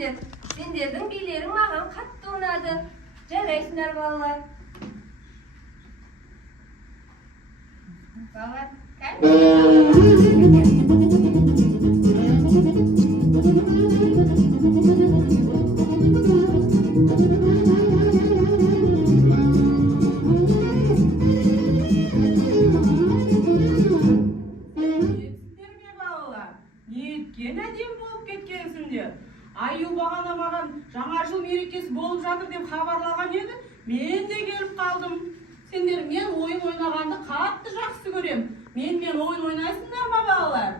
sendер. Sendердің билерің маған қатты ұнады. Жарайсыңдар балалар. Балалар, әдем болып кеткенсіңдер. Аю бағана маған жаңа жыл мерекесі болып жатыр деп хабарлаған еді. Мен де келіп қалдым. Сендер мен ойын ойнағанды қатты жақсы көрем. Мен ойын ойнайсыңдар ма балалар?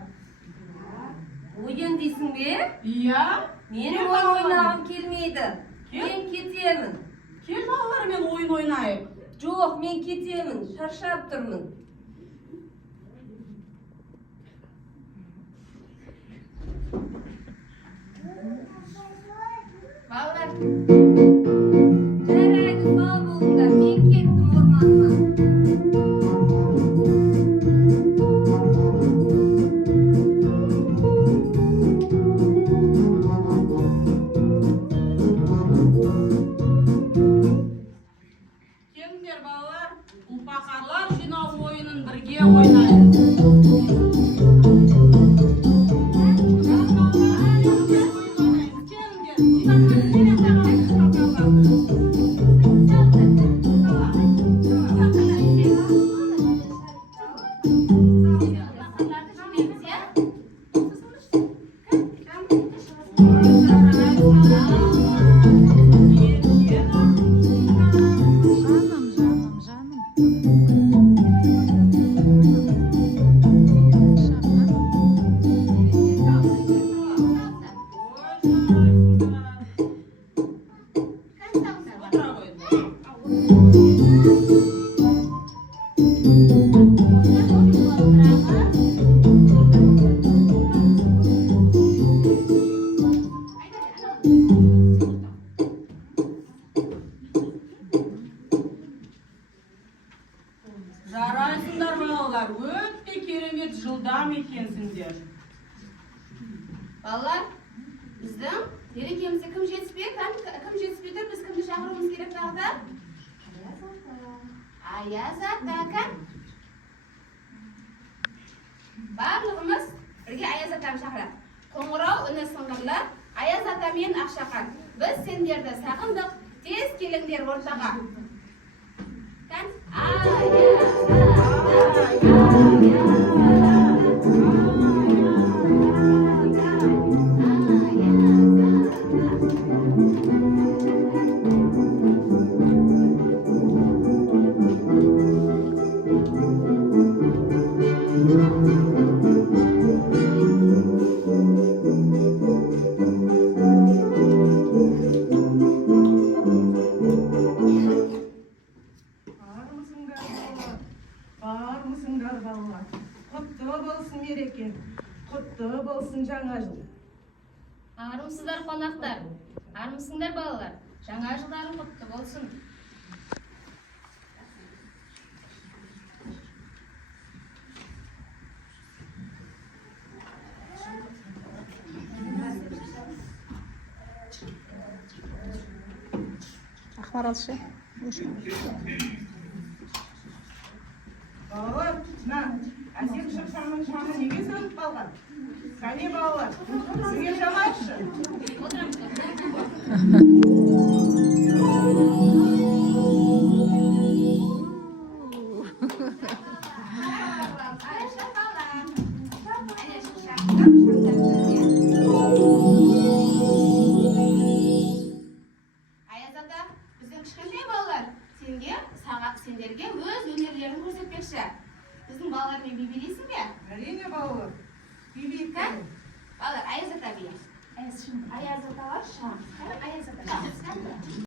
Ойын дейсің бе? Иә. Мен ойын ойнағым келмейді. Мен кетемін. Кел балалар, мен ойын ойнайық. Жоқ, мен кетемін. Шаршап тұрмын. Балалар, жарайды, сау болыңдар, мен кеттім орманға. Келіңдер балалар, ұлпақарлар жинау ойынын бірге ойнайық. Жарайсыңдар балалар, өте керемет жылдам екенсіңдер. Балалар, біздің мерекемізде кім жетіспей тұр? Біз кімді шақыруымыз керек тағы да? Аяз ата, кім? Барлығымыз бірге Аяз атаны шақырайық. Қоңырау үні сыңғырлы, Аяз ата мен Ақшақан. Біз сендерді сағындық, тез келіңдер ортаға. Бармысыңдар балалар. Құтты болсын мереке, құтты болсын жаңа жыл. Армысыздар қонақтар, армысыңдар балалар. Жаңа жылдарың құтты болсын. Ақмарал ше. Балалар, әсем шыршаның шамы неге сөніп қалған? Кәне балалар, сізге жағайықшы. Аяз ата, біздің кішкентай балалар сендерге өз өнерлерін көрсетпекші. Біздің балалармен би билейсің бе? Әрине балалар, билейік. Балалар, Аяз ата би. Аяз ата бар, шам. Аяз ата.